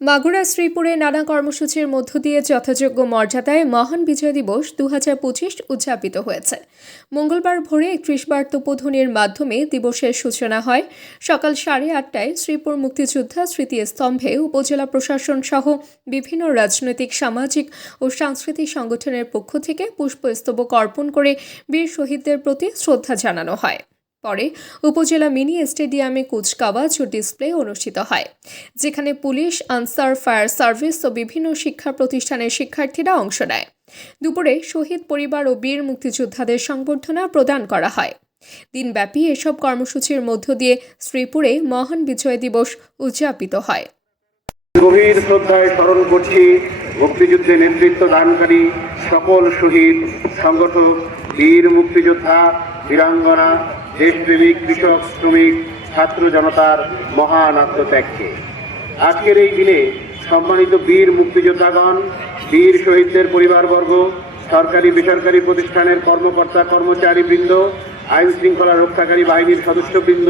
মাগুরা শ্রীপুরে নানা কর্মসূচির মধ্য দিয়ে যথাযোগ্য মর্যাদায় মহান বিজয় দিবস 2025 উদযাপিত হয়েছে। মঙ্গলবার ভোরে 31 বার তোপধ্বনির মাধ্যমে দিবসের সূচনা হয়। সকাল 8:30টায় শ্রীপুর মুক্তিযোদ্ধা স্মৃতিস্তম্ভে উপজেলা প্রশাসন সহ বিভিন্ন রাজনৈতিক, সামাজিক ও সাংস্কৃতিক সংগঠনের পক্ষ থেকে পুষ্পস্তবক অর্পণ করে বীর শহীদদের প্রতি শ্রদ্ধা জানানো হয়। পরে উপজেলা মিনি স্টেডিয়ামে কুচকাওয়াজ ও ডিসপ্লে অনুষ্ঠিত হয়, যেখানে পুলিশ, আনসার, ফায়ার সার্ভিস ও বিভিন্ন শিক্ষা প্রতিষ্ঠানের শিক্ষার্থীরা অংশ নেয়। দুপুরে শহীদ পরিবার ও বীর মুক্তিযোদ্ধাদের সংবর্ধনা প্রদান করা হয়। দিনব্যাপী এসব কর্মসূচির মধ্য দিয়ে শ্রীপুরে মহান বিজয় দিবস উদযাপিত হয়। গভীর শ্রদ্ধায় স্মরণ করছি মুক্তিযুদ্ধে নেতৃত্ব দানকারী সকল শহীদ, সংগঠক, বীর মুক্তিযোদ্ধা, বীরাঙ্গনা, দেশপ্রেমিক, কৃষক, শ্রমিক, ছাত্র জনতার মহান আত্মত্যাগকে। আজকের এই দিনে সম্মানিত বীর মুক্তিযোদ্ধাগণ, বীর শহীদদের পরিবারবর্গ, সরকারি বেসরকারি প্রতিষ্ঠানের কর্মকর্তা কর্মচারীবৃন্দ, আইন শৃঙ্খলা রক্ষাকারী বাহিনীর সদস্যবৃন্দ,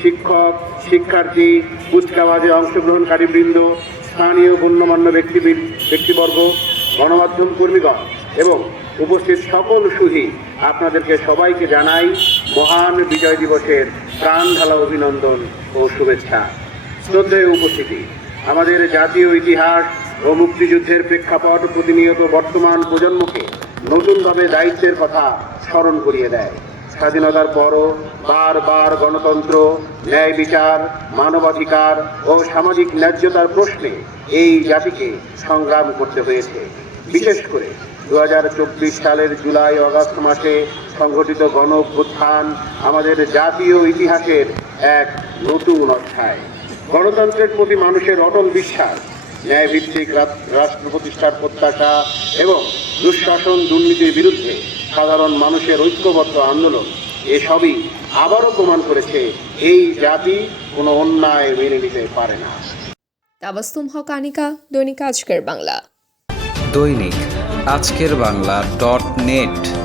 শিক্ষক, শিক্ষার্থী, কুচকাওয়াজে অংশগ্রহণকারীবৃন্দ, স্থানীয় গণ্যমান্য ব্যক্তিবর্গ, গণমাধ্যম কর্মীগণ এবং উপস্থিত সকল শহীদ, আপনাদেরকে সবাইকে জানাই মহান বিজয় দিবসের প্রাণঢালা অভিনন্দন ও শুভেচ্ছা। শ্রদ্ধেয় উপস্থিতি, আমাদের জাতীয় ইতিহাস ও মুক্তিযুদ্ধের প্রেক্ষাপট প্রতিনিয়ত বর্তমান প্রজন্মকে নতুনভাবে দায়িত্বের কথা স্মরণ করিয়ে দেয়। স্বাধীনতার পরও বারবার গণতন্ত্র, ন্যায় বিচার, মানবাধিকার ও সামাজিক ন্যায্যতার প্রশ্নে এই জাতিকে সংগ্রাম করতে হয়েছে। বিশেষ করে 2024 সালের জুলাই-আগস্ট মাসে সংঘটিত গণ অভ্যুত্থান আমাদের জাতীয় ইতিহাসের এক নতুন অধ্যায়। গণতন্ত্রের প্রতি মানুষের অটল বিশ্বাস, ন্যায়ভিত্তিক রাষ্ট্র প্রতিষ্ঠার প্রত্যাশা এবং দুঃশাসন, দুর্নীতির বিরুদ্ধে সাধারণ মানুষের ঐক্যবদ্ধ আন্দোলন, এসবই আবারও প্রমাণ করেছে এই জাতি কোনো অন্যায় মেনে নিতে পারে না। তাবাস্তুম হক আনিকা, দৈনিক আজকের বাংলা। দৈনিক আজকের বাংলা .net